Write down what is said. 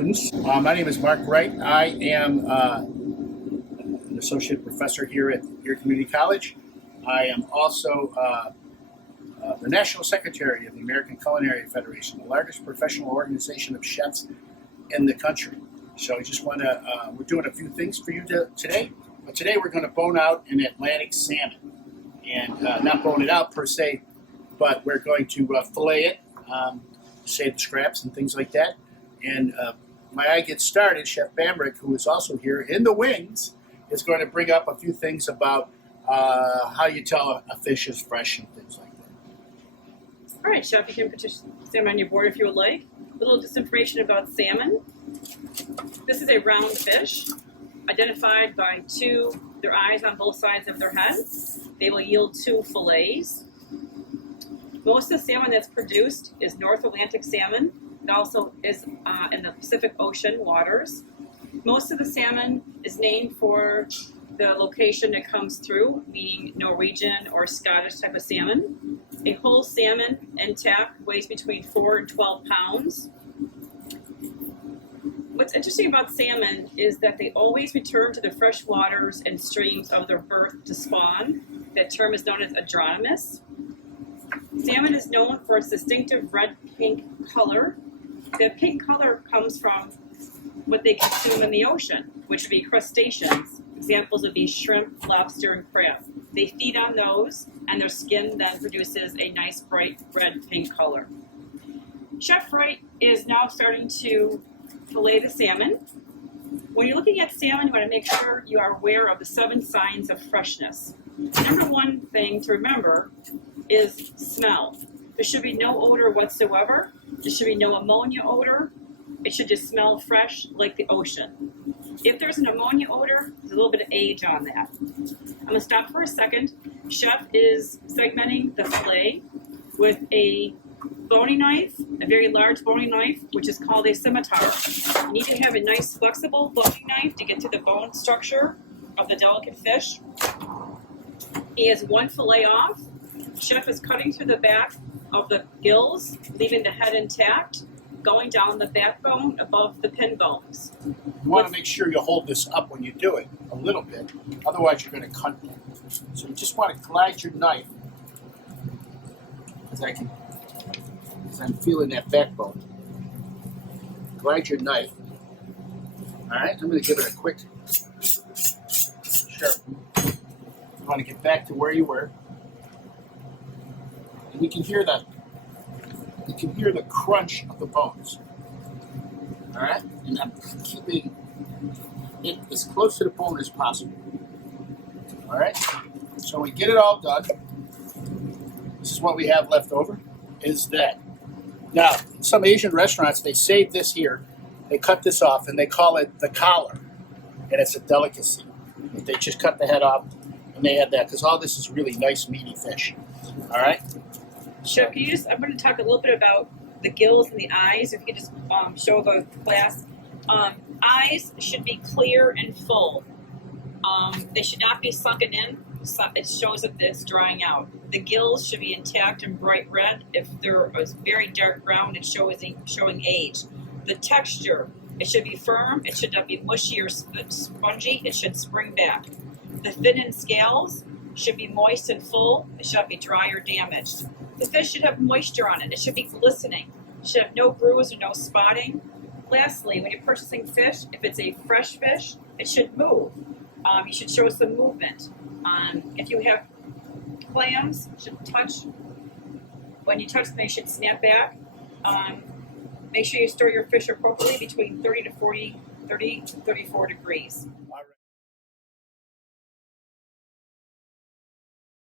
students. My name is Mark Wright. I am an associate professor here at Erie Community College. I am also the National Secretary of the American Culinary Federation, the largest professional organization of chefs in the country. So I just want to, we're doing a few things for you today. But today we're going to bone out an Atlantic salmon. And not bone it out per se, but we're going to fillet it, save the scraps and things like that. And when I get started, Chef Bambrick, who is also here in the wings, is going to bring up a few things about how you tell a fish is fresh and things like that. All right, Chef, you can put your salmon on your board if you would like. A little disinformation about salmon. This is a round fish, identified by their eyes on both sides of their head. They will yield 2 fillets. Most of the salmon that's produced is North Atlantic salmon. It also is in the Pacific Ocean waters. Most of the salmon is named for the location it comes through, meaning Norwegian or Scottish type of salmon. A whole salmon intact weighs between 4 and 12 pounds. What's interesting about salmon is that they always return to the fresh waters and streams of their birth to spawn. That term is known as adronomous. Salmon is known for its distinctive red-pink color. The pink color comes from what they consume in the ocean, which would be crustaceans. Examples would be shrimp, lobster, and crab. They feed on those, and their skin then produces a nice bright red-pink color. Chef Wright is now starting to fillet the salmon. When you're looking at salmon, you want to make sure you are aware of the 7 signs of freshness. Number one thing to remember is smell. There should be no odor whatsoever. There should be no ammonia odor. It should just smell fresh like the ocean. If there's an ammonia odor, there's a little bit of age on that. I'm going to stop for a second. Chef is segmenting the fillet with a boning knife, a very large boning knife, which is called a scimitar. You need to have a nice flexible boning knife to get to the bone structure of the delicate fish. He has 1 fillet off. Chef is cutting through the back of the gills, leaving the head intact, going down the backbone above the pin bones. You want to make sure you hold this up when you do it a little bit, otherwise you're going to cut them. So you just want to glide your knife as I'm feeling that backbone. Glide your knife. All right, I'm going to give it a quick sharp. You want to get back to where you were. And you can hear the crunch of the bones. All right, and I'm keeping it as close to the bone as possible. All right, so we get it all done. This is what we have left over. Is that now in some Asian restaurants they save this here, they cut this off and they call it the collar, and it's a delicacy. They just cut the head off and they add that because all this is really nice meaty fish. All right. Chef, I'm going to talk a little bit about the gills and the eyes. If you could just show the class. Eyes should be clear and full. They should not be sunken in. It shows that it's drying out. The gills should be intact and bright red. If they're a very dark brown, it's showing age. The texture, it should be firm. It should not be mushy or spongy. It should spring back. The fin and scales should be moist and full. It should not be dry or damaged. The fish should have moisture on it. It should be glistening. It should have no bruise or no spotting. Lastly, when you're purchasing fish, if it's a fresh fish, it should move. You should show some movement. If you have clams, you should touch. When you touch them, they should snap back. Make sure you stir your fish appropriately between 30 to 34 degrees.